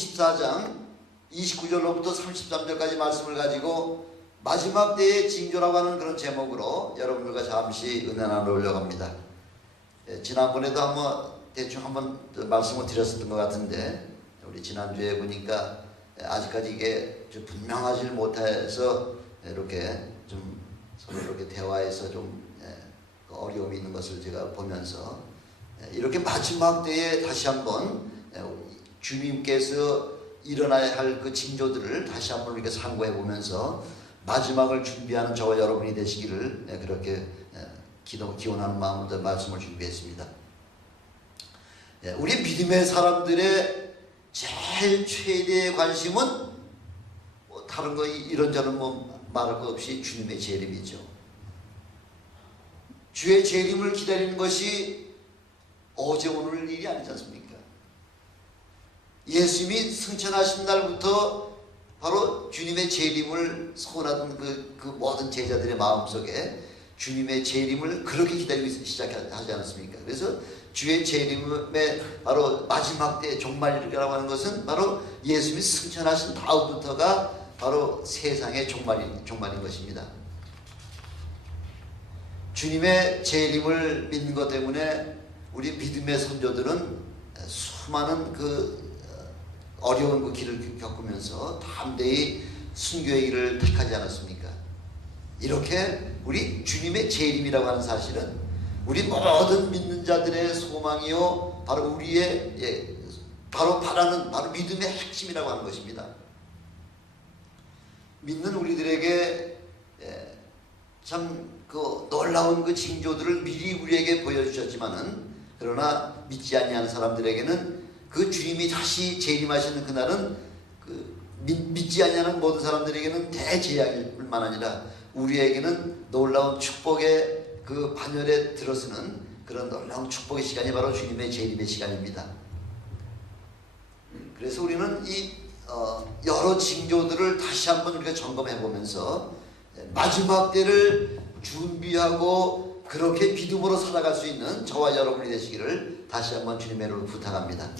24장 29절로부터 33절까지 말씀을 가지고 마지막 때의 징조라고 하는 그런 제목으로 여러분들과 잠시 은혜 나누려고 합니다. 지난번에도 대충 한번 말씀을 드렸었던 것 같은데, 우리 지난주에 보니까 아직까지 이게 좀 분명하지 못해서 이렇게 좀 서로 이렇게 대화에서 좀 어려움이 있는 것을 제가 보면서, 이렇게 마지막 때에 다시 한번 주님께서 일어나야 할 그 징조들을 다시 한번 이렇게 상고해 보면서 마지막을 준비하는 저와 여러분이 되시기를 그렇게 기원하는 마음으로 말씀을 준비했습니다. 우리 믿음의 사람들의 제일 최대의 관심은 다른 거 이런저런 말할 것 없이 주님의 재림이죠. 주의 재림을 기다리는 것이 어제 오늘 일이 아니지 않습니까? 예수님이 승천하신 날부터 바로 주님의 재림을 소원하던 그 모든 제자들의 마음속에 주님의 재림을 그렇게 기다리고 시작하지 않았습니까? 그래서 주의 재림의 바로 마지막 때 종말이라고 하는 것은 바로 예수님이 승천하신 다음부터가 바로 세상의 종말인 것입니다. 주님의 재림을 믿는 것 때문에 우리 믿음의 선조들은 수많은 어려운 그 길을 겪으면서 담대히 순교의 길을 택하지 않았습니까? 이렇게 우리 주님의 재림이라고 하는 사실은 우리 모든 믿는 자들의 소망이요, 바로 우리의 바로 바라는 바로 믿음의 핵심이라고 하는 것입니다. 믿는 우리들에게 참 놀라운 그 징조들을 미리 우리에게 보여주셨지만은, 그러나 믿지 아니하는 사람들에게는 그 주님이 다시 재림하시는 그날은 믿지 아니하는 모든 사람들에게는 대재앙일 뿐만 아니라 우리에게는 놀라운 축복의 그 반열에 들어서는 그런 놀라운 축복의 시간이 바로 주님의 재림의 시간입니다. 그래서 우리는 이 여러 징조들을 다시 한번 우리가 점검해 보면서 마지막 때를 준비하고 그렇게 믿음으로 살아갈 수 있는 저와 여러분이 되시기를 다시 한번 주님의 이름으로 부탁합니다.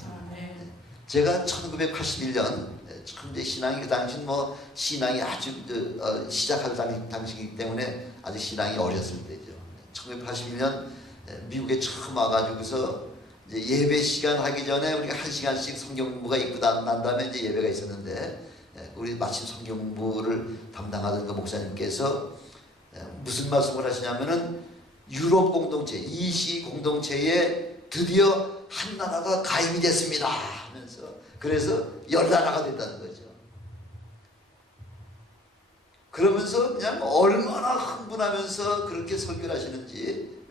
제가 1981년 처음 신앙이 그 당시 신앙이 아주 시작할 당시이기 때문에 아직 신앙이 어렸을 때죠. 1981년 미국에 처음 와가지고서 이제 예배 시간 하기 전에 우리가 1시간씩 성경 공부가 있고 난 다음에 이제 예배가 있었는데, 우리 마침 성경 공부를 담당하던 그 목사님께서 무슨 말씀을 하시냐면은 유럽 공동체, 이시 공동체에 드디어 한 나라가 가입이 됐습니다 하면서, 그래서 10나라가 됐다는 거죠. 그러면서 그냥 얼마나 흥분하면서 그렇게 설교를 하시는지,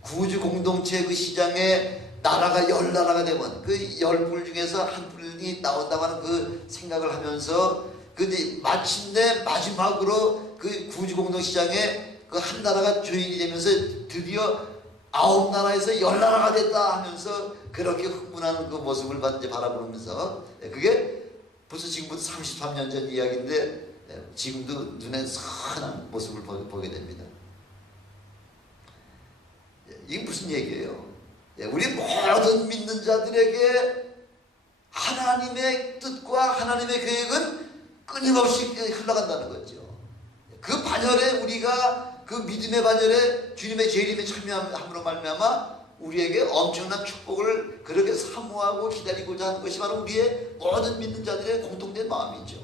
구주 공동체 그 시장에 나라가 10나라가 되면 그 10불 중에서 한 불이 나온다고 하는 그 생각을 하면서 마침내 마지막으로 그 구주 공동 시장에 그 한 나라가 주인이 되면서 드디어 9나라에서 10나라가 됐다 하면서 그렇게 흥분하는 그 모습을 이제 바라보면서, 그게 벌써 지금부터 33년 전 이야기인데 지금도 눈에 선한 모습을 보게 됩니다. 이게 무슨 얘기예요? 우리 모든 믿는 자들에게 하나님의 뜻과 하나님의 계획은 끊임없이 흘러간다는 거죠. 그 반열에 우리가 그 믿음의 반열에 주님의 재림에 참여함으로 말미암아 우리에게 엄청난 축복을 그렇게 사모하고 기다리고자 하는 것이 바로 우리의 모든 믿는 자들의 공통된 마음이죠.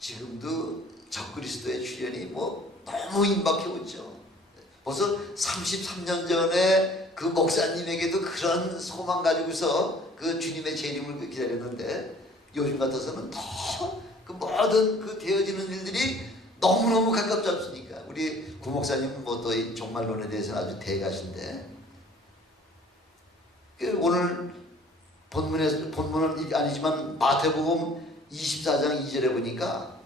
지금도 적그리스도의 출현이 너무 임박해 오죠. 벌써 33년 전에 그 목사님에게도 그런 소망 가지고서 그 주님의 재림을 기다렸는데, 요즘 같아서는 더 그 모든 그 되어지는 일들이 너무너무 가깝지 않습니까? 우리 구 목사님은 또 이 종말론에 대해서는 아주 대가신데, 오늘 본문은 아니지만 마태복음 24장 2절에 보니까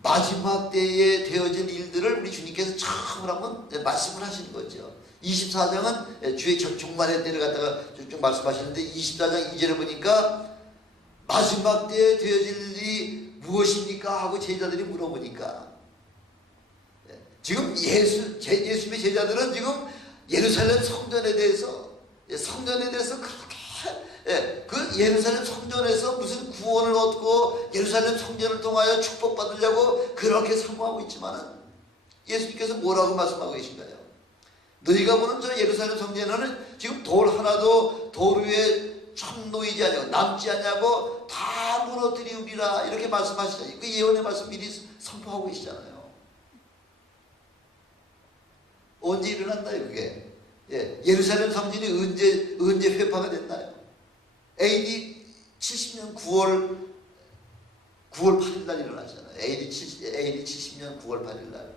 마지막 때에 되어질 일들을 우리 주님께서 처음으로 한번 말씀을 하시는 거죠. 24장은 주의 종말의 때를 갖다가 쭉 말씀하시는데, 24장 2절에 보니까 마지막 때에 되어질 일이 무엇입니까? 하고 제자들이 물어보니까, 지금 예수님의 제자들은 지금 예루살렘 성전에 대해서 성전에 대해서 그렇게 그 예루살렘 성전에서 무슨 구원을 얻고 예루살렘 성전을 통하여 축복받으려고 그렇게 사모하고 있지만은 예수님께서 뭐라고 말씀하고 계신가요? 너희가 보는 저 예루살렘 성전에는 지금 돌 하나도 돌 위에 천 놓이지 아니하고 남지 않냐고 다 무너뜨리우리라 이렇게 말씀하시잖아요. 그 예언의 말씀 미리 선포하고 계시잖아요. 언제 일어났나요 그게? 예루살렘 성전이 언제 회파가 됐나요? AD 70년 9월 8일 날 일어나잖아요. AD 70년 9월 8일 날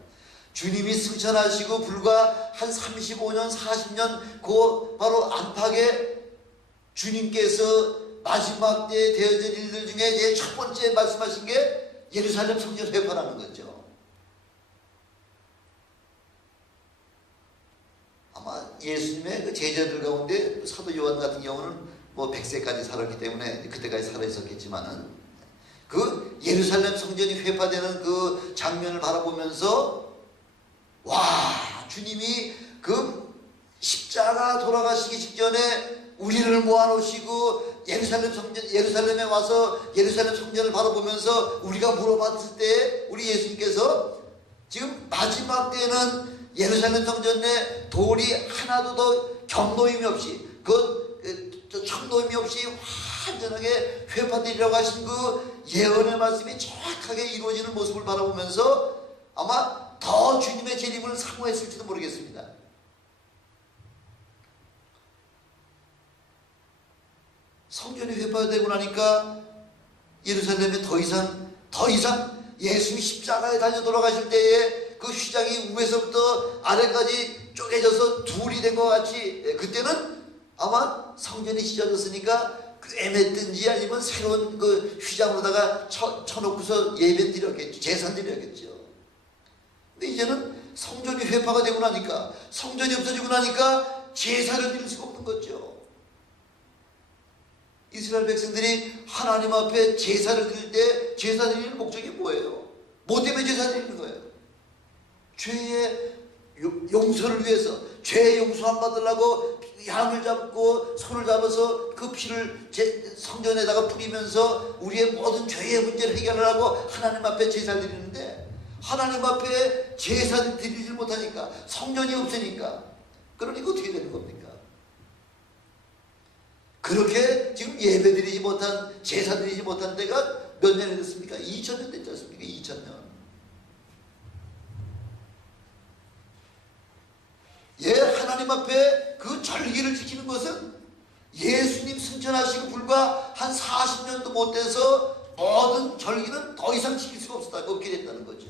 주님이 승천하시고 불과 한 35년 40년 그 바로 안팎에 주님께서 마지막 때에 되어질 일들 중에 제일 첫 번째 말씀하신 게 예루살렘 성전 회파라는 거죠. 아마 예수님의 그 제자들 가운데 사도 요한 같은 경우는 뭐 100세까지 살았기 때문에 그때까지 살아 있었겠지만은 그 예루살렘 성전이 회파되는 그 장면을 바라보면서 와, 주님이 그 십자가 돌아가시기 직전에 우리를 모아놓으시고 예루살렘에 와서 예루살렘 성전을 바라보면서 우리가 물어봤을 때 우리 예수님께서 지금 마지막 때는 예루살렘 성전에 돌이 하나도 더 경노임이 없이 청노임이 없이 완전하게 회파되리라고 하신 그 예언의 말씀이 정확하게 이루어지는 모습을 바라보면서 아마 더 주님의 재림을 사모했을지도 모르겠습니다. 성전이 회파되고 나니까 예루살렘에 더 이상 예수님이 십자가에 달려 돌아가실 때에 그 휘장이 위에서부터 아래까지 쪼개져서 둘이 된 것 같이 그때는 아마 성전이 찢어졌으니까 꿰맸든지 아니면 새로운 그 휘장으로다가 쳐놓고서 예배 드렸겠죠. 제사 드렸겠죠. 근데 이제는 성전이 회파가 되고 나니까 성전이 없어지고 나니까 제사를 드릴 수가 없는 거죠. 이스라엘 백성들이 하나님 앞에 제사를 드릴 때 제사 드리는 목적이 뭐예요? 뭐 때문에 제사 드리는 거예요? 죄의 용서를 위해서 죄의 용서함 받으려고 양을 잡고 손을 잡아서 그 피를 성전에다가 뿌리면서 우리의 모든 죄의 문제를 해결하려고 하나님 앞에 제사를 드리는데 하나님 앞에 제사를 드리지 못하니까 성전이 없으니까 그러니까 어떻게 되는 겁니까? 그렇게 지금 예배 드리지 못한 제사 드리지 못한 때가 몇 년이 됐습니까? 2000년 됐지 않습니까? 2000년. 하나님 앞에 그 절기를 지키는 것은 예수님 승천하시고 불과 한 40년도 못 돼서 모든 절기는 더 이상 지킬 수가 없게 됐다는 거죠.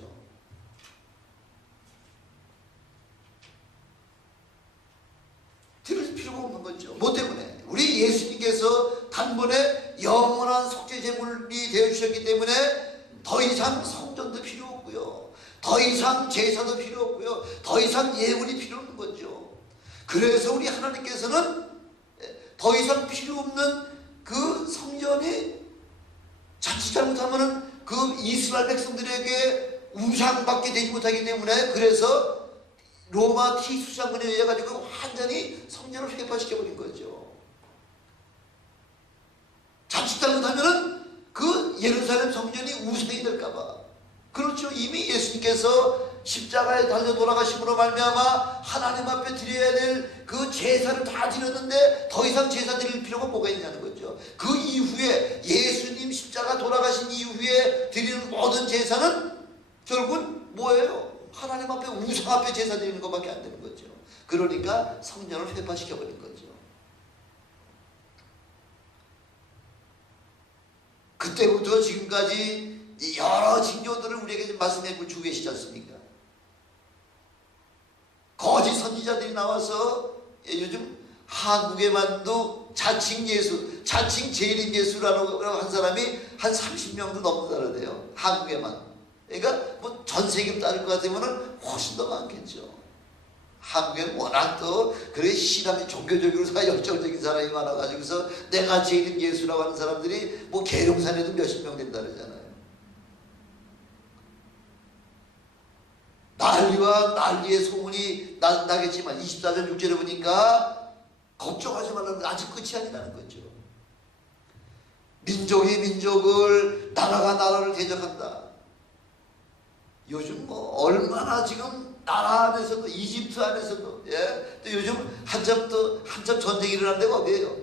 들을 필요가 없는 거죠. 뭐 때문에? 우리 예수님께서 단번에 영원한 속죄 제물이 되어주셨기 때문에 더 이상 성전도 필요 없고요. 더 이상 제사도 필요 없고요. 더 이상 예물이 필요 없는 거죠. 그래서 우리 하나님께서는 더 이상 필요 없는 그 성전이 자칫 잘못하면 그 이스라엘 백성들에게 우상받게 되지 못하기 때문에 그래서 로마 티수장군에 의해 가지고 완전히 성전을 회파시켜버린 거죠. 자칫 잘못하면 그 예루살렘 성전이 우상이 될까봐. 그렇죠. 이미 예수님께서 십자가에 달려 돌아가심으로 말미암아 하나님 앞에 드려야 될 그 제사를 다 드렸는데 더 이상 제사 드릴 필요가 뭐가 있냐는 거죠. 그 이후에 예수님 십자가 돌아가신 이후에 드리는 모든 제사는 결국은 뭐예요? 하나님 앞에 우상 앞에 제사 드리는 것밖에 안 되는 거죠. 그러니까 성전을 회파시켜버린 거죠. 그때부터 지금까지 여러 징조들을 우리에게 말씀해 주고 계시지 않습니까? 거짓 선지자들이 나와서 요즘 한국에만도 자칭 예수, 자칭 재림 예수라고 한 사람이 한 30명도 넘는다는데요. 한국에만. 그러니까 뭐 전 세계 따를 것 같으면 훨씬 더 많겠죠. 한국에는 워낙 또 그래 신앙이 종교적으로 열정적인 사람이 많아가지고서 내가 재림 예수라고 하는 사람들이 뭐 계룡산에도 몇십 명 된다 그러잖아요. 난리와 난리의 소문이 나겠지만 24절 6절에 보니까 걱정하지 말라는 거 아직 끝이 아니라는 거죠. 민족이 민족을, 나라가 나라를 대적한다. 요즘 뭐 얼마나 지금 나라 안에서도, 이집트 안에서도, 예, 또 요즘 한참 전쟁이 일어난 데가 어디예요?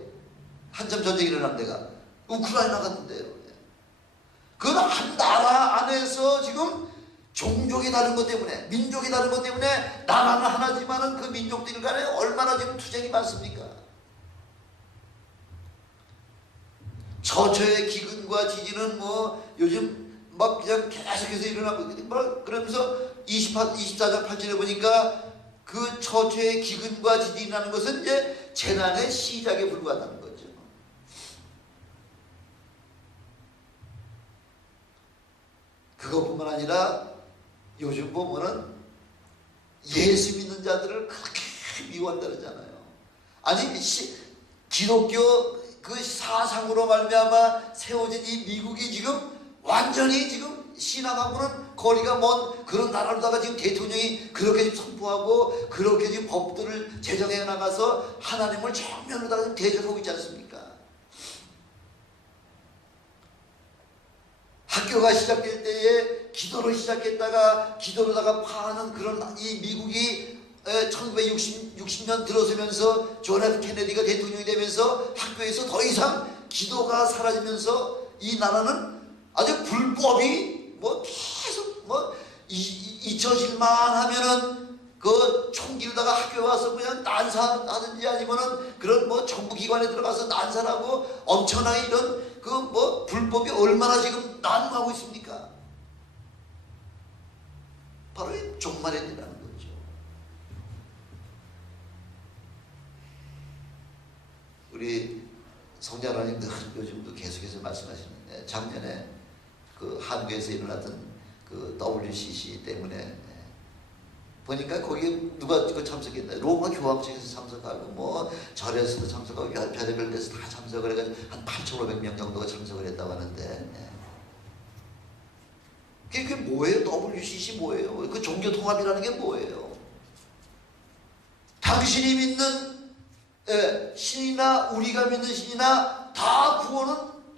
한참 전쟁이 일어난 데가 우크라이나 같은데요. 예. 그 한 나라 안에서 지금 종족이 다른 것 때문에, 민족이 다른 것 때문에 나라는 하나지만은 그 민족들 간에 얼마나 지금 투쟁이 많습니까? 처처의 기근과 지진은 뭐 요즘 막 그냥 계속해서 일어나고 있는데, 그러면서 24장 8절에 보니까 그 처처의 기근과 지진이라는 것은 이제 재난의 시작에 불과하다는 거죠. 그것뿐만 아니라 요즘 보면은 예수 믿는 자들을 그렇게 미워한다 그러잖아요. 아니 기독교 그 사상으로 말미암아 세워진 이 미국이 지금 완전히 지금 신앙하고는 거리가 먼 그런 나라로다가 지금 대통령이 그렇게 지금 선포하고 그렇게 지금 법들을 제정해 나가서 하나님을 정면으로다가 지금 대적하고 있지 않습니까? 학교가 시작될 때에 기도로 시작했다가 기도로다가 파하는 그런 이 미국이 1960년 들어서면서 존 F 케네디가 대통령이 되면서 학교에서 더 이상 기도가 사라지면서 이 나라는 아주 불법이 뭐 계속 뭐 잊혀질만 하면은 그 총기로다가 학교에 와서 그냥 난사하든지 아니면은 그런 뭐 정부기관에 들어가서 난사하고 엄청나게 이런 그 뭐 불법이 얼마나 지금 난무하고 있습니까? 바로 이 종말이라는 거죠. 우리 성자 하나님 늘 요즘도 계속해서 말씀하시는데, 작년에 그 한국에서 일어났던 그 WCC 때문에 보니까 거기에 누가 참석했나? 로마 교황청에서 참석하고 뭐 절에서도 참석하고 별의별 데서 다 참석을 해가지고 한 8,500명 정도가 참석을 했다고 하는데, 그게 뭐예요? WCC 뭐예요? 그 종교 통합이라는 게 뭐예요? 당신이 믿는 신이나 우리가 믿는 신이나 다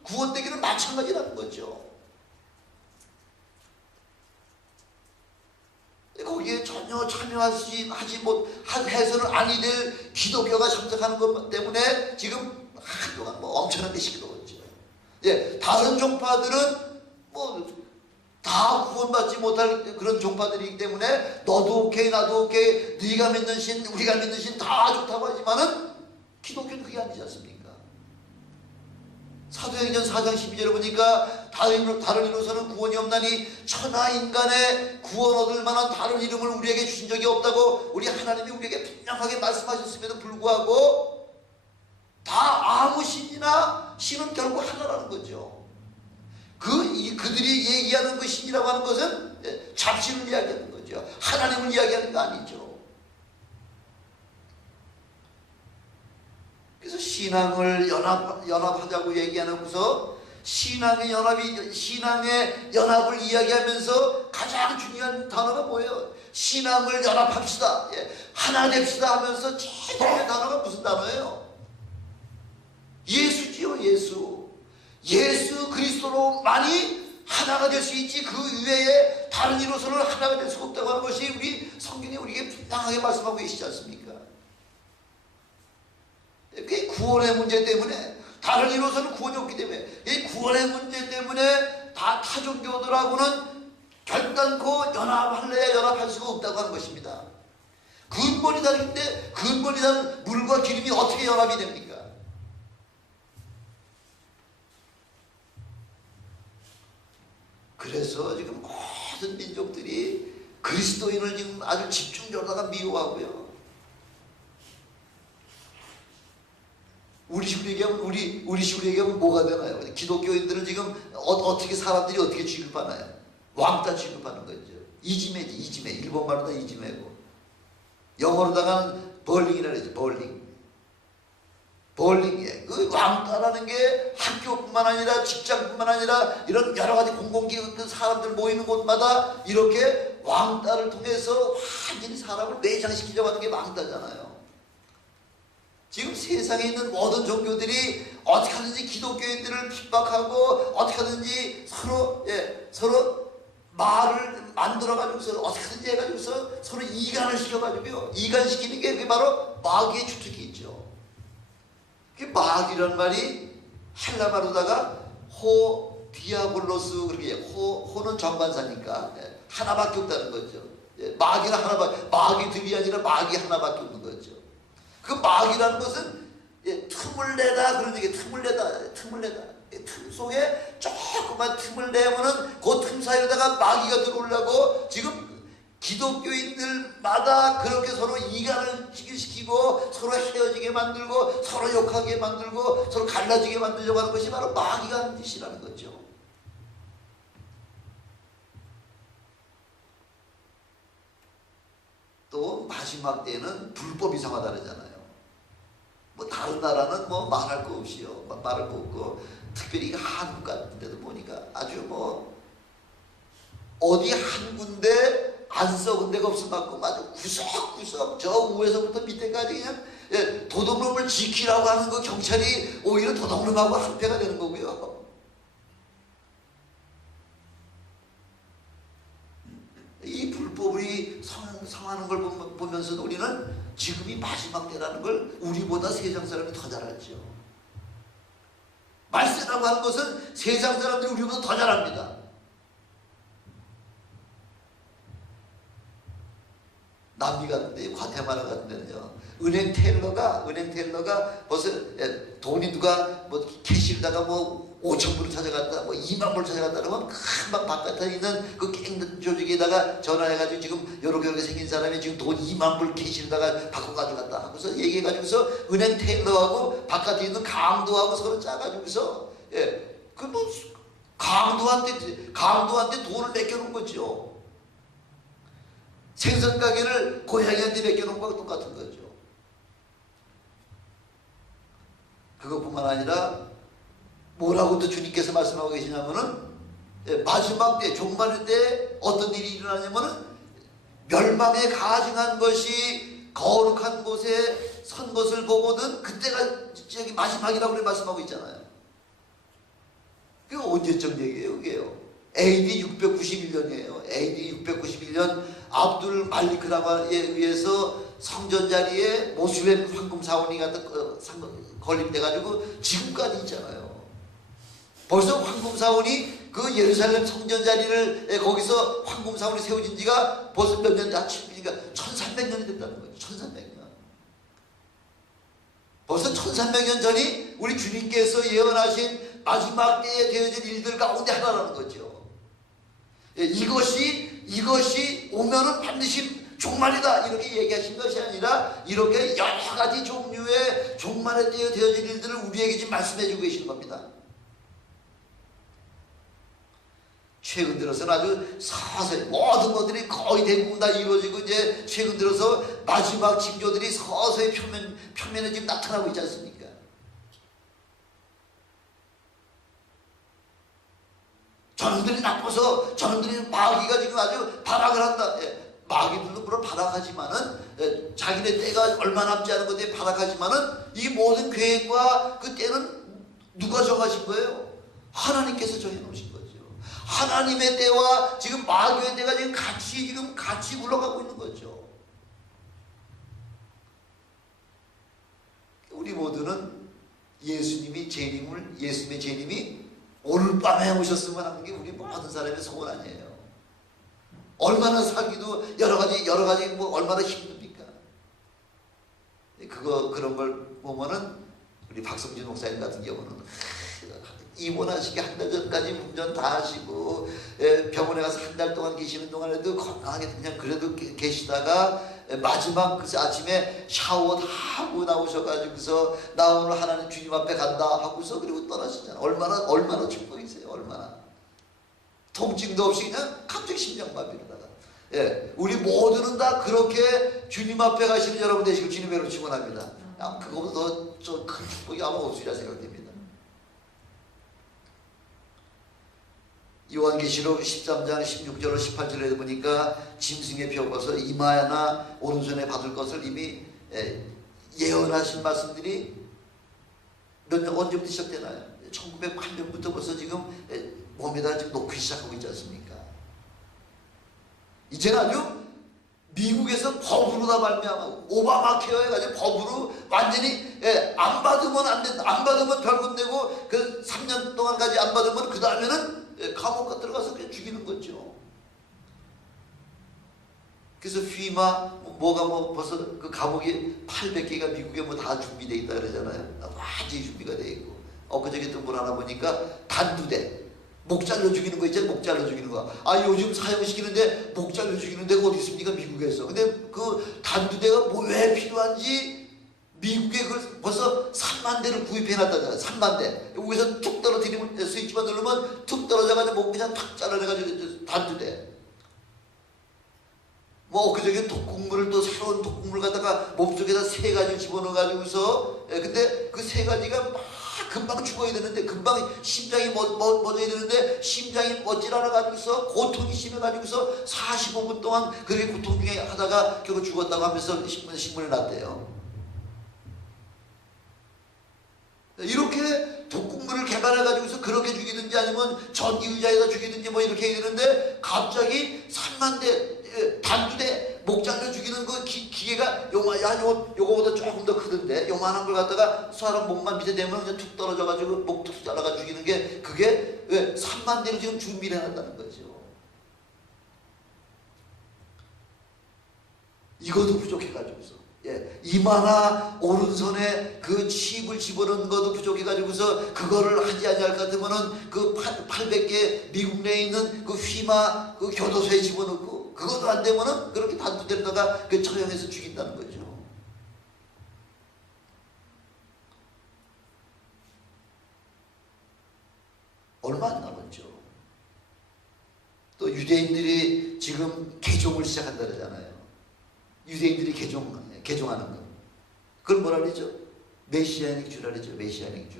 구원되기는 마찬가지라는 거죠. 거기에 전혀 참여하지 못해서는 아니 될 기독교가 참석하는 것 때문에 지금 한동안 뭐 엄청난 데 시끄러웠죠. 예, 다른 종파들은 뭐 다 구원받지 못할 그런 종파들이기 때문에 너도 오케이 나도 오케이, 네가 믿는 신 우리가 믿는 신 다 좋다고 하지만은 기독교는 그게 아니지 않습니까? 사도행전 4장 12절에 보니까 다른 이로서는 구원이 없나니 천하 인간의 구원 얻을 만한 다른 이름을 우리에게 주신 적이 없다고 우리 하나님이 우리에게 분명하게 말씀하셨음에도 불구하고 다 아무 신이나 신은 결국 하나라는 거죠. 그들이 얘기하는 그 신이라고 하는 것은 잡신을 이야기하는 거죠. 하나님을 이야기하는 거 아니죠. 그래서 신앙을 연합하자고 얘기하면서 신앙의 연합을 이야기하면서 가장 중요한 단어가 뭐예요? 신앙을 연합합시다. 하나 됩시다 하면서 제일 중요한 단어가 무슨 단어예요? 예수지요, 예수. 예수 그리스도로만이 하나가 될 수 있지 그 이외에 다른 이로서는 하나가 될 수 없다고 하는 것이 우리 성경에 우리에게 분명하게 말씀하고 계시지 않습니까? 그게 구원의 문제 때문에, 다른 이로서는 구원이 없기 때문에, 이 구원의 문제 때문에 다 타종교들하고는 결단코 연합할래야 연합할 수가 없다고 하는 것입니다. 근본이 다른데 근본이 다른 물과 기름이 어떻게 연합이 됩니까? 그래서 지금 모든 민족들이 그리스도인을 지금 아주 집중적으로 미워하고요. 우리식으로 얘기하면 뭐가 되나요? 기독교인들은 지금 어떻게 사람들이 어떻게 취급하나요? 왕따 취급하는 거죠. 이지매지, 이지매. 일본말로다 이지매고, 영어로다가는 벌링이라고 그러죠. 벌링이에요. 그 왕따라는 게 학교뿐만 아니라 직장뿐만 아니라 이런 여러 가지 공공기관 사람들 모이는 곳마다 이렇게 왕따를 통해서 완전히 사람을 매장시키려고 하는 게 왕따잖아요. 지금 세상에 있는 모든 종교들이 어떻게 하든지 기독교인들을 핍박하고 어떻게 하든지 서로 말을 만들어가지고서 어떻게 하든지 해가지고서 서로 이간을 시켜가지고요. 이간시키는 게 그게 바로 마귀의 주특기 있죠. 그 마귀란 말이 헬라 말로다가 디아블로스, 그렇게 호는 정관사니까 하나밖에 없다는 거죠. 마귀는 하나밖에, 마귀들이 아니라 마귀 하나밖에 없는 거죠. 그 마귀라는 것은 틈을 내다 그런 얘기, 틈을 내다. 틈 속에 조그만 틈을 내면은 그 틈 사이로다가 마귀가 들어오려고 지금 기독교인들마다 그렇게 서로 이간을 시키고 서로 헤어지게 만들고 서로 욕하게 만들고 서로 갈라지게 만들려고 하는 것이 바로 마귀가 하는 짓이라는 거죠. 또 마지막 때에는 불법이 성하다르잖아요. 뭐 다른 나라는 뭐 말할 거 없이요, 말할 거 없고 특별히 한국 같은 데도 보니까 아주 뭐 어디 한 군데 안 썩은 데가 없어갖고 아주 구석구석 저 위에서부터 밑에까지 그냥 도둑놈을 지키라고 하는 그 경찰이 오히려 도둑놈하고 한패가 되는 거고요. 이 불법이 성하는 걸 보면서도 우리는 지금이 마지막 때라는 걸 우리보다 세상 사람이 더 잘 알죠. 말세라고 하는 것은 세상 사람들이 우리보다 더 잘 압니다. 남미 같은데, 과테말라 같은 데는요, 은행 텔러가 벌써 돈이 누가 뭐 캐시에다가 뭐 5천 불을 찾아갔다, 뭐 2만 불을 찾아갔다 그러면 금방 바깥에 있는 그 갱 조직에다가 전화해가지고 지금 요렇게 생긴 사람이 지금 돈 2만 불 캐시에다가 바꿔 가져갔다 하고서 얘기해가지고서 은행 텔러하고 바깥에 있는 강도하고 서로 짜가지고서 그 뭐 강도한테 돈을 맡겨놓은 거죠. 생선 가게를 고양이한테 맡겨놓은 거하고 똑같은 거죠. 그것뿐만 아니라 뭐라고도 주님께서 말씀하고 계시냐면은 마지막 때, 종말일 때 어떤 일이 일어나냐면은 멸망에 가증한 것이 거룩한 곳에 선 것을 보거든 그때가 저기 마지막이라고 말씀하고 있잖아요. 그게 언제적 얘기예요, 그게요? AD 691년이에요. AD 691년 압둘 말리크라마에 의해서 성전 자리에 모슬렘 황금 사원이 건립돼가지고 지금까지 있잖아요. 벌써 황금 사원이 그 예루살렘 성전 자리를 거기서 황금 사원이 세워진 지가 벌써 몇 년, 그러니까 1300년이 됐다는 거죠. 1300년. 벌써 1300년 전이 우리 주님께서 예언하신 마지막 때에 되어질 일들 가운데 하나라는 거죠. 이것이 오면은 반드시 종말이다 이렇게 얘기하신 것이 아니라 이렇게 여러 가지 종류의 종말의 때에 되어질 일들을 우리에게 지금 말씀해 주고 계시는 겁니다. 최근 들어서는 아주 서서히 모든 것들이 거의 대부분 다 이루어지고 이제 최근 들어서 마지막 징조들이 서서히 표면에 지금 나타나고 있지 않습니까? 저놈들이 나빠서 저놈들이 마귀가 지금 아주 발악을 한다. 마귀들도 물론 발악하지만은 자기네 때가 얼마 남지 않은 것에 발악하지만은 이 모든 계획과 그 때는 누가 정하신 거예요? 하나님께서 정해놓으신 거죠. 하나님의 때와 지금 마귀의 때가 지금 같이 굴러가고 있는 거죠. 우리 모두는 예수님의 재림이 오늘 밤에 오셨으면 하는 게 우리 모든 사람의 소원 아니에요. 얼마나 살기도 여러 가지 뭐 얼마나 힘듭니까? 그런 걸 보면은 우리 박성진 목사님 같은 경우는 입원하시기 한 달 전까지 운전 다 하시고 병원에 가서 한 달 동안 계시는 동안에도 건강하게 그냥 그래도 계시다가 마지막 그 아침에 샤워 다 하고 나오셔가지고서 나 오늘 하나님 주님 앞에 간다 하고서 그리고 떠나시잖아요. 얼마나 축복이세요. 얼마나 통증도 없이 그냥 갑자기 심장마비로다가 우리 모두는 다 그렇게 주님 앞에 가시는 여러분 되시길 주님의 이름으로 축원합니다. 그거보다 더 큰 축복이 아마 없으리라 생각됩니다. 요한계시록 13장 16절로 18절에 보니까 짐승의 표 것을 이마나 오른손에 받을 것을 이미 예언하신 말씀들이 몇 년 언제부터 시작되나요? 1908년부터 벌써 지금 몸에다 지금 놓기 시작하고 있지 않습니까? 이제는 아주 미국에서 법으로 다 말미암아 오바마 케어 해가지고 법으로 완전히 안 받으면 안 된다. 안 받으면 벌금 내고 그 3년 동안까지 안 받으면 그 다음에는 감옥에 들어가서 그냥 죽이는 거죠. 그래서 FEMA 뭐가 뭐 벌써 그 감옥이 800개가 미국에 뭐 다 준비되어 있다 그러잖아요. 완전히 준비가 되어 있고 엊그저께 또 뭘 하나 보니까 단두대 목 잘라 죽이는 거 있잖아요. 목 잘라 죽이는 거. 아 요즘 사용시키는데 목 잘라 죽이는 데가 어디 있습니까? 미국에서. 근데 그 단두대가 뭐 왜 필요한지 미국에 그 벌써 3만 대를 구입해 놨다잖아요. 3만 대. 여기서 툭 떨어뜨리면 스위치만 누르면 툭 떨어져가지고 목 그냥 탁 잘라내가지고 단두대. 뭐 그저께 독국물을 또 새로운 독국물 갖다가 몸속에다 3가지 집어넣어가지고서 근데 그 3가지가 막 금방 죽어야 되는데 금방 심장이 멎어야 되는데 심장이 멎질 않아가지고서 고통이 심해가지고서 45분 동안 그렇게 고통 중에 하다가 결국 죽었다고 하면서 신문에 났대요. 이렇게 독국물을 개발해가지고서 그렇게 죽이든지 아니면 전기의자에다 죽이든지 뭐 이렇게 해야 되는데 갑자기 3만 대 단두대 목 잘려 죽이는 그 기계가 요거보다 조금 더 크던데 요만한 걸 갖다가 사람 목만 밑에 대면 그냥 툭 떨어져가지고 목 툭 잘라가 죽이는 게 그게 왜 3만 대를 지금 준비를 해놨다는 거죠. 이것도 부족해가지고서 이마나 오른손에 그 칩을 집어넣는 것도 부족해가지고서 그거를 하지 아니할 것 같으면은 그 800개 미국 내에 있는 그 휘마 그 교도소에 집어넣고 그것도 안 되면은 그렇게 단두대로다가 그 처형해서 죽인다는 거죠. 얼마 안 남았죠. 또 유대인들이 지금 개종을 시작한다 그러잖아요. 유대인들이 개종하는 거. 그걸 뭐라 그러죠? 메시아닉 주라 그러죠. 메시아닉 주.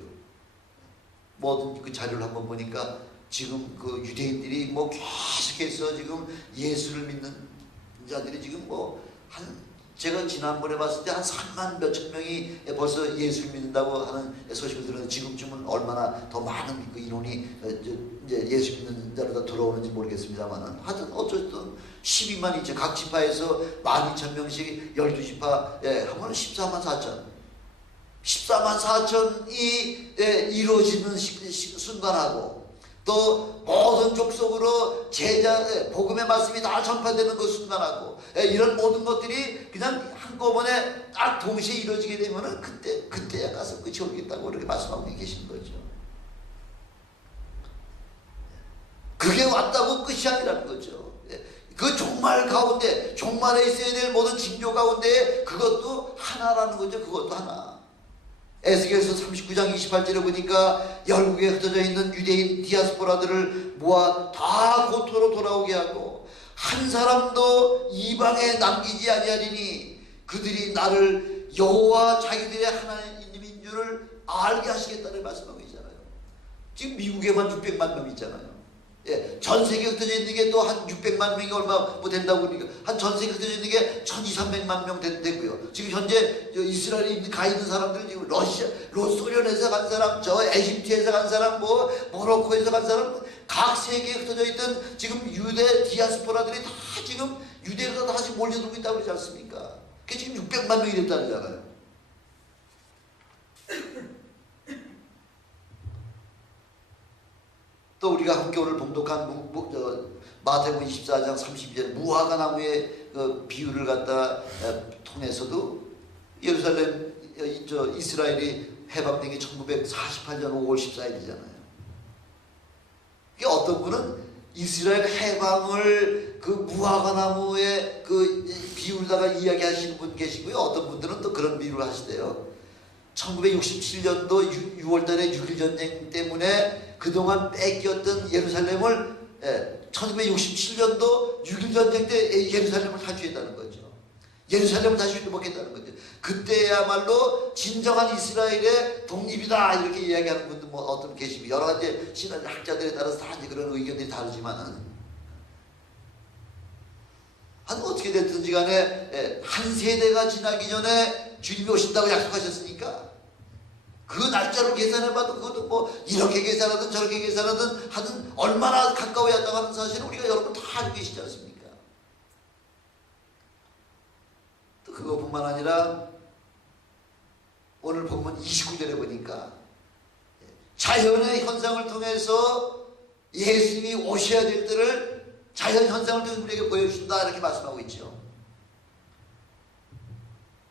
모든 그 자료를 한번 보니까 지금 그 유대인들이 뭐 계속해서 지금 예수를 믿는 자들이 지금 뭐 제가 지난번에 봤을 때 한 3만 몇천 명이 벌써 예수를 믿는다고 하는 소식을 들었는데 지금쯤은 얼마나 더 많은 그 인원이 이제 예수 믿는 자로 다 돌아오는지 모르겠습니다만은 하여튼 어쨌든 12만 2천 각 지파에서 12,000명씩 12지파 하면 14만 4천 14만 4천이 이루어지는 순간하고 또 모든 족속으로 복음의 말씀이 다 전파되는 그 순간하고 이런 모든 것들이 그냥 한꺼번에 딱 동시에 이루어지게 되면은 그때야 가서 끝이 오겠다고 그렇게 말씀하고 계신 거죠. 그게 왔다고 끝이 아니라는 거죠. 그 종말 가운데 종말에 있어야 될 모든 징조 가운데 그것도 하나라는 거죠. 그것도 하나. 에스겔서 39장 28절에 보니까 열국에 흩어져 있는 유대인 디아스포라들을 모아 다 고토로 돌아오게 하고 한 사람도 이방에 남기지 아니하리니 그들이 나를 여호와 자기들의 하나님인 줄을 알게 하시겠다는 말씀하고 있잖아요. 지금 미국에만 600만 명 있잖아요. 전 세계에 흩어져 있는 게 또 한 600만 명이 얼마 뭐 된다고 그러니까 한 전 세계에 흩어져 있는 게 1200~300만 명 되고요. 지금 현재 이스라엘에 가 있는 사람들 지금 소련에서 간 사람, 저 에집트에서 간 사람, 뭐 모로코에서 간 사람, 각 세계에 흩어져 있던 지금 유대 디아스포라들이 다 지금 유대로 다시 몰려들고 있다고 그러지 않습니까? 그게 지금 600만 명이 됐다잖아요. 또 우리가 함께 오늘 봉독한 마태복음 24장 32절 무화과 나무의 그 비유를 갖다 통해서도 예루살렘 이스라엘이 해방된 게 1948년 5월 14일이잖아요. 그게 어떤 분은 이스라엘 해방을 그 무화과 나무의 그 비유로다가 이야기하시는 분 계시고요. 어떤 분들은 또 그런 비유를 하시대요. 1967년도 6월달에 6.1전쟁 때문에 그동안 뺏겼던 예루살렘을 1967년도 6.1전쟁 때 예루살렘을 탈취했다는 거죠. 예루살렘을 다시 회복했다는 거죠. 그때야말로 진정한 이스라엘의 독립이다 이렇게 이야기하는 분도 뭐 어떤 계시고 여러 가지 신학 학자들에 따라서 다 이제 그런 의견들이 다르지만은 한 어떻게 됐든지 간에 한 세대가 지나기 전에 주님이 오신다고 약속하셨으니까 그 날짜로 계산해봐도 그것도 뭐 이렇게 계산하든 저렇게 계산하든 하든 얼마나 가까워야 한다고 하는 사실은 우리가 여러분 다 알고 계시지 않습니까? 또 그것뿐만 아니라 오늘 본문 29절에 보니까 자연의 현상을 통해서 예수님이 오셔야 될 때를 자연 현상을 통해서 우리에게 보여주신다 이렇게 말씀하고 있죠.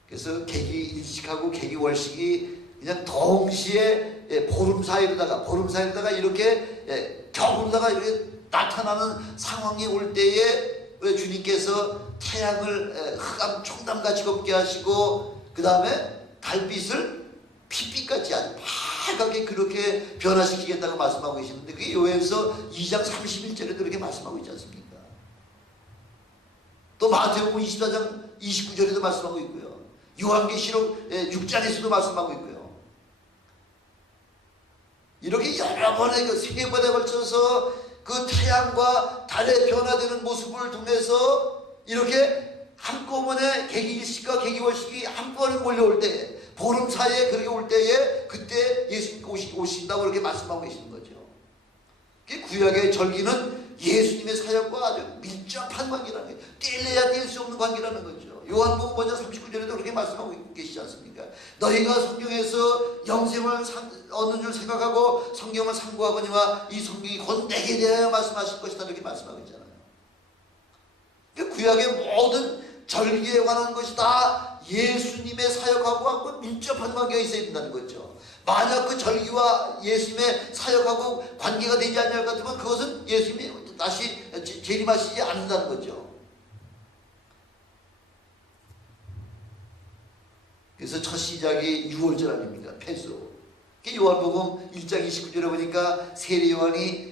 그래서 계기 일식하고 계기 월식이 그냥 동시에 보름 사이로다가 이렇게 격으로다가 이렇게 나타나는 상황이 올 때에 주님께서 태양을 흑암 총담같이 곱게 하시고 그 다음에 달빛을 핏빛같이 아주 파랗게 그렇게 변화시키겠다고 말씀하고 계시는데 그게 요한서 2장 31절에도 그렇게 말씀하고 있지 않습니까? 또 마태복음 24장 29절에도 말씀하고 있고요. 요한계시록 6장에서도 말씀하고 있고요. 이렇게 여러 번의 세 번에 걸쳐서 그 태양과 달의 변화되는 모습을 통해서 이렇게 한꺼번에 계기일식과 계기월식이 한꺼번에 몰려올 때 보름 사이에 그렇게 올 때에 그때 예수님 오신다고 그렇게 말씀하고 계시는 거죠. 구약의 절기는 예수님의 사역과 아주 밀접한 관계라는 거예요. 뗄래야 뗄 수 없는 관계라는 거죠. 요한복음 5장 39절에도 그렇게 말씀하고 계시지 않습니까? 너희가 성경에서 영생을 얻는 줄 생각하고 성경을 상고하거니와 이 성경이 곧 내게 대하여 말씀하실 것이다 이렇게 말씀하고 있잖아요. 구약의 모든 절기에 관한 것이 다 예수님의 사역하고 밀접한 관계가 있어야 된다는 거죠. 만약 그 절기와 예수님의 사역하고 관계가 되지 않을 것 같으면 그것은 예수님이 다시 재림하시지 않는다는 거죠. 그래서 첫 시작이 6월절 아닙니까? 펜소. 요한복음 1장 29절에 보니까 세례 요한이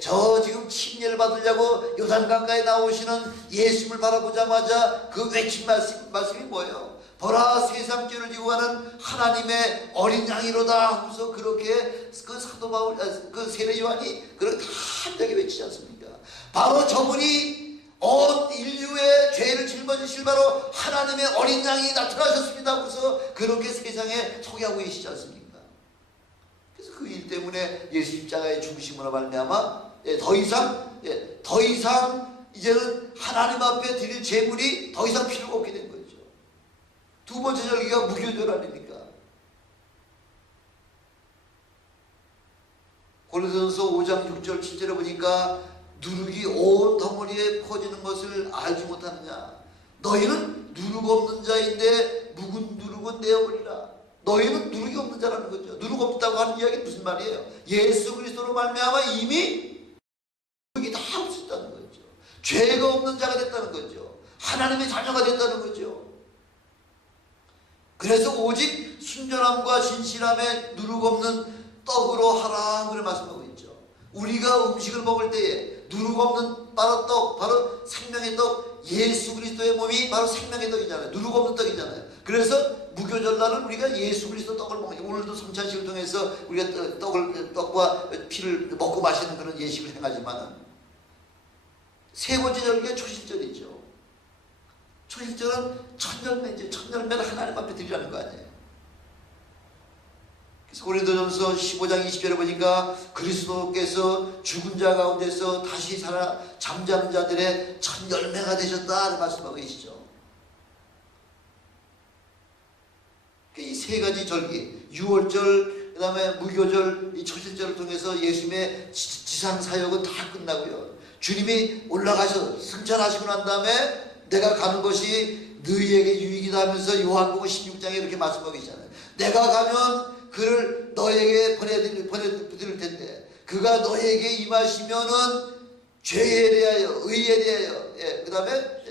저 지금 침례를 받으려고 요단강가에 나오시는 예수님을 바라보자마자 그 외친 말씀이 뭐예요? 보라 세상 죄를 지고 가는 하나님의 어린 양이로다 하면서 그렇게 그 사도 바울 그 세례 요한이 그렇게 한자게 외치지 않습니까? 바로 저분이 온 인류의 죄를 짊어지실 바로 하나님의 어린 양이 나타나셨습니다 하면서 그렇게 세상에 소개하고 계시지 않습니까? 그래서 그 일 때문에 예수 십자가의 죽으심으로 말미암아 더 이상 이제는 하나님 앞에 드릴 제물이 더 이상 필요가 없게 된 거죠. 두 번째 절기가 무교절 아닙니까? 고린도전서 5장 6절 7절에 보니까 누룩이 온 덩어리에 퍼지는 것을 알지 못하느냐? 너희는 누룩 없는 자인데 묵은 누룩은 내어버리라. 너희는 누룩이 없는 자라는 거죠. 누룩 없다고 하는 이야기는 무슨 말이에요? 예수 그리스도로 말미암아 이미 누룩이 다 없었다는 거죠. 죄가 없는 자가 됐다는 거죠. 하나님의 자녀가 됐다는 거죠. 그래서 오직 순전함과 진실함에 누룩 없는 떡으로 하라 그래 말씀하고 있죠. 우리가 음식을 먹을 때에 누룩 없는 바로 떡, 바로 생명의 떡, 예수 그리스도의 몸이 바로 생명의 떡이잖아요. 누룩 없는 떡이잖아요. 그래서 무교절날은 우리가 예수 그리스도 떡을 먹는, 오늘도 성찬식을 통해서 우리가 떡과 피를 먹고 마시는 그런 예식을 행하지만 세 번째 절기가 초실절이죠. 초실절은 첫 열매죠. 첫 열매를 하나님 앞에 드리라는 거 아니에요. 그래서 고린도전서 15장 20절에 보니까 그리스도께서 죽은 자 가운데서 다시 살아 잠자는 자들의 첫 열매가 되셨다 말씀하고 계시죠. 이 세 가지 절기, 6월절, 그 다음에 무교절, 이 초실절을 통해서 예수님의 지상 사역은 다 끝나고요. 주님이 올라가셔서 승천하시고 난 다음에 내가 가는 것이 너희에게 유익이다 하면서 요한복음 16장에 이렇게 말씀하고 계시잖아요. 내가 가면 그를 너에게 보내드릴 텐데 그가 너에게 임하시면은 죄에 대하여 의에 대하여 그 다음에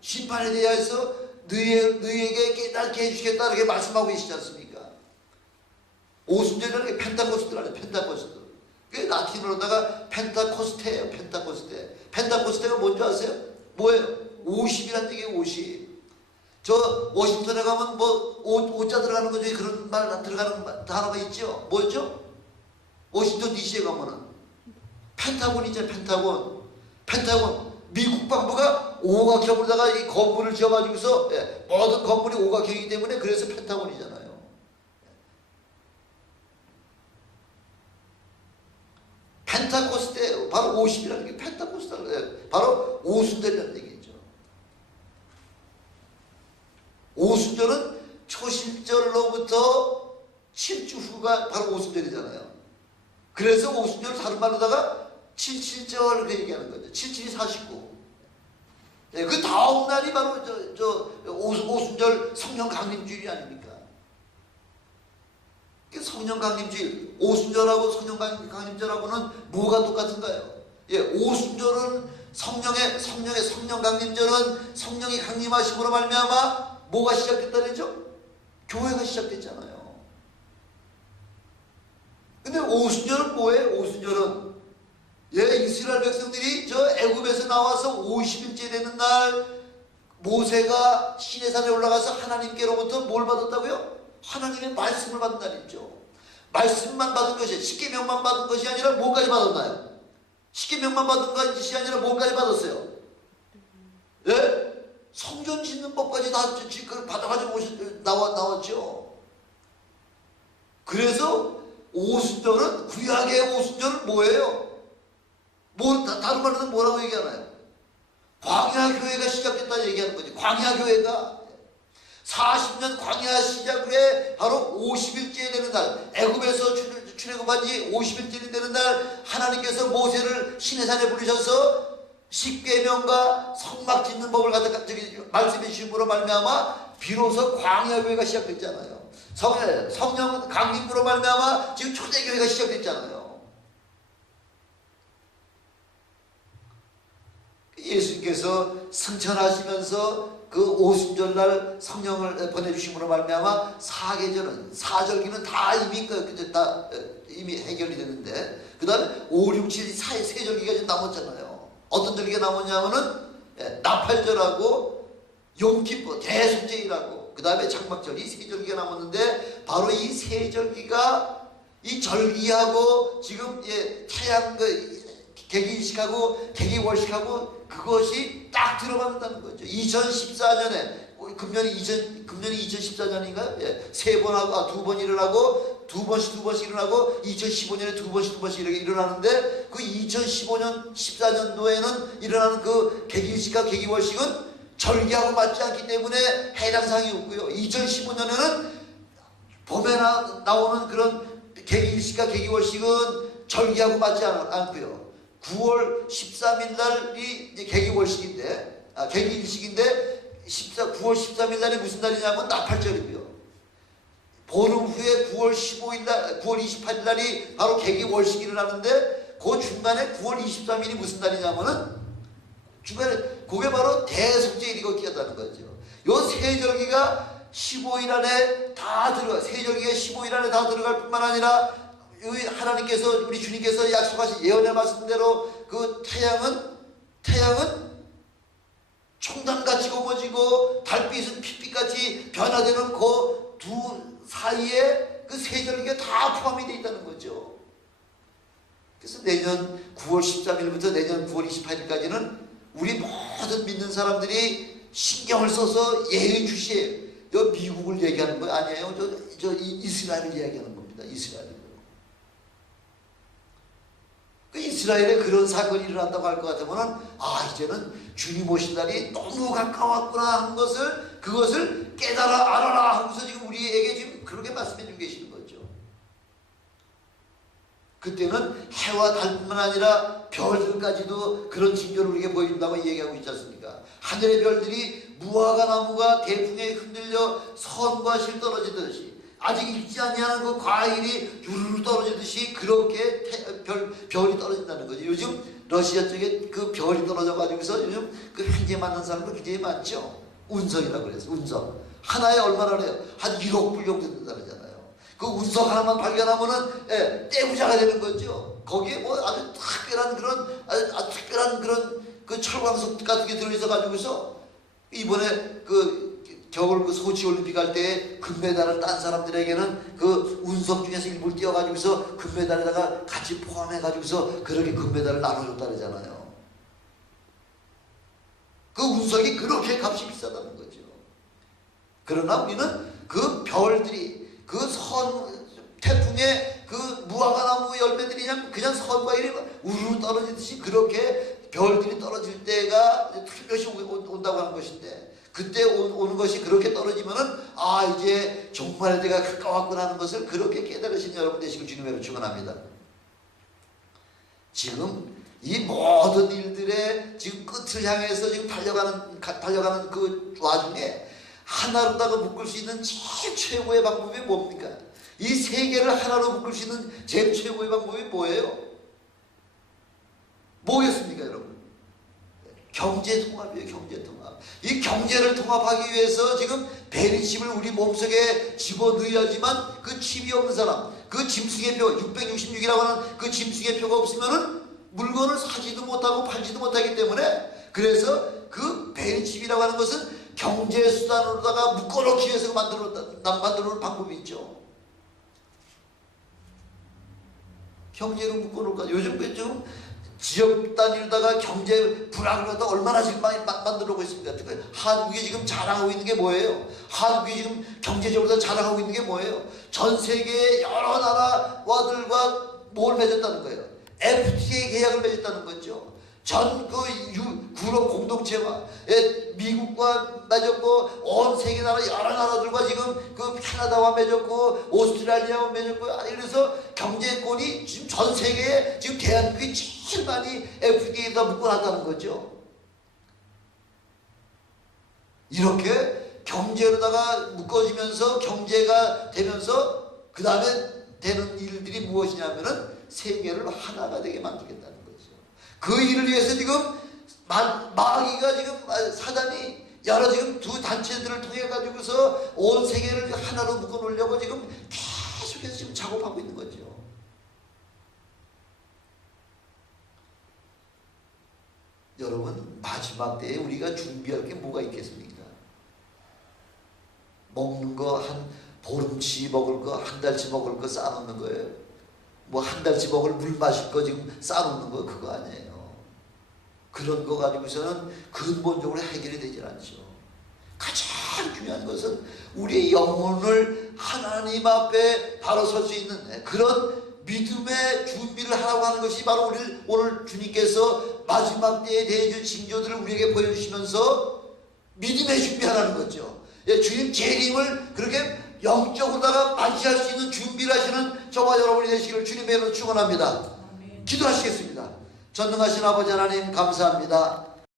심판에 대하여서 너희에게 깨닫게 해주시겠다 이렇게 말씀하고 계시지 않습니까? 오순절이라는 게 펜타코스트라는 펜타코스트. 그게 라틴어로다가 펜타코스테예요. 펜타코스테가 뭔지 아세요? 뭐예요? 50이라는 얘기예요. 50. 저 워싱턴에 가면 뭐 오자 들어가는 거 중에 그런 말 들어가는 단어가 있죠. 뭐죠? 워싱턴 DC에 가면은 펜타곤 있잖아요. 펜타곤. 미 국방부가 오각형으로다가 이 건물을 지어가지고서 모든 건물이 오각형이기 때문에 그래서 펜타곤이잖아요. 펜타코스테 바로 50이라는 게 펜타코스테 바로 오순절이라는 얘기죠. 오순절은 초실절로부터 7주 후가 바로 오순절이잖아요. 그래서 오순절을 다른 말로다가 77절 그 얘기하는 거죠. 77이 49. 그 다음 날이 바로 오순절 성령 강림주일이 아닙니까? 성령 강림주일, 오순절하고 성령 강림절하고는 뭐가 똑같은가요? 오순절은 성령의 성령 강림절은 성령이 강림하심으로 말미암아 뭐가 시작됐다죠? 교회가 시작됐잖아요. 근데 오순절은 뭐예요? 오순절은 이스라엘 백성들이 저 애굽에서 나와서 50일째 되는 날 모세가 시내산에 올라가서 하나님께로부터 뭘 받았다고요? 하나님의 말씀을 받은 날이죠. 말씀만 받은 것이 십계명만 받은 것이 아니라 뭐까지 받았나요? 십계명만 받은 것이 아니라 뭐까지 받았어요? 성전 짓는 법까지 다 받아가지고 나왔죠. 그래서 오순절은 구약의 오순절은 뭐예요? 다른 말로는 뭐라고 얘기하나요? 광야교회가 시작됐다 얘기하는 거지. 광야교회가 40년 광야 시작을 해 바로 50일째 되는 날, 애굽에서 출애굽한 지 50일째 되는 날 하나님께서 모세를 시내산에 부르셔서 십계명과 성막 짓는 법을 갖다가 말씀해 주심으로 말미암아 비로소 광야교회가 시작됐잖아요. 성령 강림으로 말미암아 지금 초대교회가 시작됐잖아요. 예수님께서 승천하시면서 그 오순절날 성령을 보내주심으로 말미암아 사절기는 다 이미 해결이 됐는데 그 다음에 5, 6, 7, 4, 세 절기가 좀 남았잖아요. 어떤 절기가 남았냐면은 나팔절하고 용키포 대속죄일하고 그 다음에 장막절 이 세 절기가 남았는데 바로 이 세 절기가 이 절기하고 지금 태양 개기일식하고 개기월식하고 그것이 딱 들어맞는다는 거죠. 2014년에 금년이 2014년인가요? 세 번 하고 두 번 일어나고 두 번씩 일어나고 2015년에 두 번씩 이렇게 일어나는데 그 2015년 14년도에는 일어나는 그 개기일식과 개기월식은 절기하고 맞지 않기 때문에 해당 사항이 없고요. 2015년에는 봄에 나오는 그런 개기일식과 개기월식은 절기하고 맞지 않고요. 9월 13일 날이 개기월식인데, 개기일식인데 9월 13일 날이 무슨 날이냐면 나팔절이고요. 보름 후에 9월 15일 날, 9월 28일 날이 바로 개기월식이 일어나는데 그 중간에 9월 23일이 무슨 날이냐면은 중간에 그게 바로 대속죄일이고 끼었다는 거죠. 요 세 절기가 15일 안에 다 들어가, 세 절기가 15일 안에 다 들어갈 뿐만 아니라 하나님께서 우리 주님께서 약속하신 예언의 말씀대로 그 태양은 총단같이 굽어지고 달빛은 핏빛같이 변화되는 그 두 사이에 그 세 절기가 다 포함이 되어 있다는 거죠. 그래서 내년 9월 13일부터 내년 9월 28일까지는 우리 모든 믿는 사람들이 신경을 써서 예의 주시에 미국을 얘기하는 거 아니에요. 이스라엘을 이야기하는 겁니다. 이스라엘. 이스라엘에 그런 사건이 일어난다고 할 것 같으면 이제는 주님 오실 날이 너무 가까웠구나 하는 그것을 깨달아 알아라 하면서 지금 우리에게 지금 그렇게 말씀해 주고 계시는 거죠. 그때는 해와 달뿐만 아니라 별들까지도 그런 징조를 우리에게 보여준다고 얘기하고 있지 않습니까? 하늘의 별들이 무화과 나무가 대풍에 흔들려 선과 실 떨어지듯이 아직 익지 아니하는 그 과일이 유르르 떨어지듯이 그렇게 별이 떨어진다는 거죠. 요즘 러시아 쪽에 그 별이 떨어져가지고서 요즘 그 현재 만난 사람도 굉장히 많죠. 운석이라고 그래서 운석 하나에 얼마나 그래요? 한 1억 불 정도 된다 그러잖아요. 그 운석 하나만 발견하면은 떼부자가 되는 거죠. 거기에 뭐 아주 특별한 그런 그 철광석 같은 게 들어있어 가지고서 이번에 겨울 그 소치 올림픽 할 때 금메달을 딴 사람들에게는 그 운석 중에서 일부를 띄어가지고서 금메달에다가 같이 포함해가지고서 그렇게 금메달을 나눠줬다 그러잖아요. 그 운석이 그렇게 값이 비싸다는 거죠. 그러나 우리는 그 별들이 그 태풍의 그 무화과나무 열매들이 그냥 선과 이리 우르르 떨어지듯이 그렇게 별들이 떨어질 때가 틀림없이 온다고 하는 것인데, 그때 오는 것이 그렇게 떨어지면은 이제 종말의 때가 가까웠구나 하는 것을 그렇게 깨달으시는 여러분 되시길 주님으로 축원합니다. 지금 이 모든 일들의 지금 끝을 향해서 지금 달려가는 그 와중에 하나로다가 묶을 수 있는 제일 최고의 방법이 뭡니까? 이 세계를 하나로 묶을 수 있는 제일 최고의 방법이 뭐예요? 뭐겠습니까, 여러분? 경제통합이에요, 경제통합. 이 경제를 통합하기 위해서 지금 베리칩을 우리 몸속에 집어넣어야지만 그 칩이 없는 사람, 그 짐승의 표, 666이라고 하는 그 짐승의 표가 없으면은 물건을 사지도 못하고 팔지도 못하기 때문에, 그래서 그 베리칩이라고 하는 것은 경제수단으로다가 묶어놓기 위해서 만들어놓은 방법이 있죠. 경제로 묶어놓을까? 요즘 좀 지역 단위로다가 경제 불황을 갖다 얼마나 지금 많이 만들어오고 있습니까? 한국이 지금 자랑하고 있는 게 뭐예요? 한국이 지금 경제적으로 자랑하고 있는 게 뭐예요? 전 세계의 여러 나라와들과 뭘 맺었다는 거예요? FTA 계약을 맺었다는 거죠. 전 유럽 공동체와 미국과 맺었고, 온 세계 나라 여러 나라들과 지금 그 캐나다와 맺었고, 오스트레일리아와 맺었고, 이래서 경제권이 지금 전 세계에 지금 대한민국이 제일 많이 FTA에다 묶어놨다는 거죠. 이렇게 경제로다가 묶어지면서 경제가 되면서 그 다음에 되는 일들이 무엇이냐면은 세계를 하나가 되게 만들겠다는 거죠. 그 일을 위해서 지금 마귀가 지금 사단이 여러 지금 두 단체들을 통해 가지고서 온 세계를 하나로 묶어 놓으려고 지금 계속해서 지금 작업하고 있는 거죠. 여러분, 마지막 때에 우리가 준비할 게 뭐가 있겠습니까? 먹는 거 한 보름치 먹을 거, 한 달치 먹을 거 쌓아놓는 거예요. 뭐 한 달치 먹을 물 마실 거 지금 쌓아놓는 거, 그거 아니에요. 그런 거 가지고서는 근본적으로 해결이 되질 않죠. 가장 중요한 것은 우리의 영혼을 하나님 앞에 바로 설 수 있는 그런 믿음의 준비를 하라고 하는 것이 바로 오늘 주님께서 마지막 때에 대해줄 징조들을 우리에게 보여주시면서 믿음의 준비하라는 거죠. 주님 재림을 그렇게 영적으로다가 맞이할 수 있는 준비를 하시는 저와 여러분이 되시기를 주님의 이름으로 축원합니다. 기도하시겠습니다. 전능하신 아버지 하나님, 감사합니다.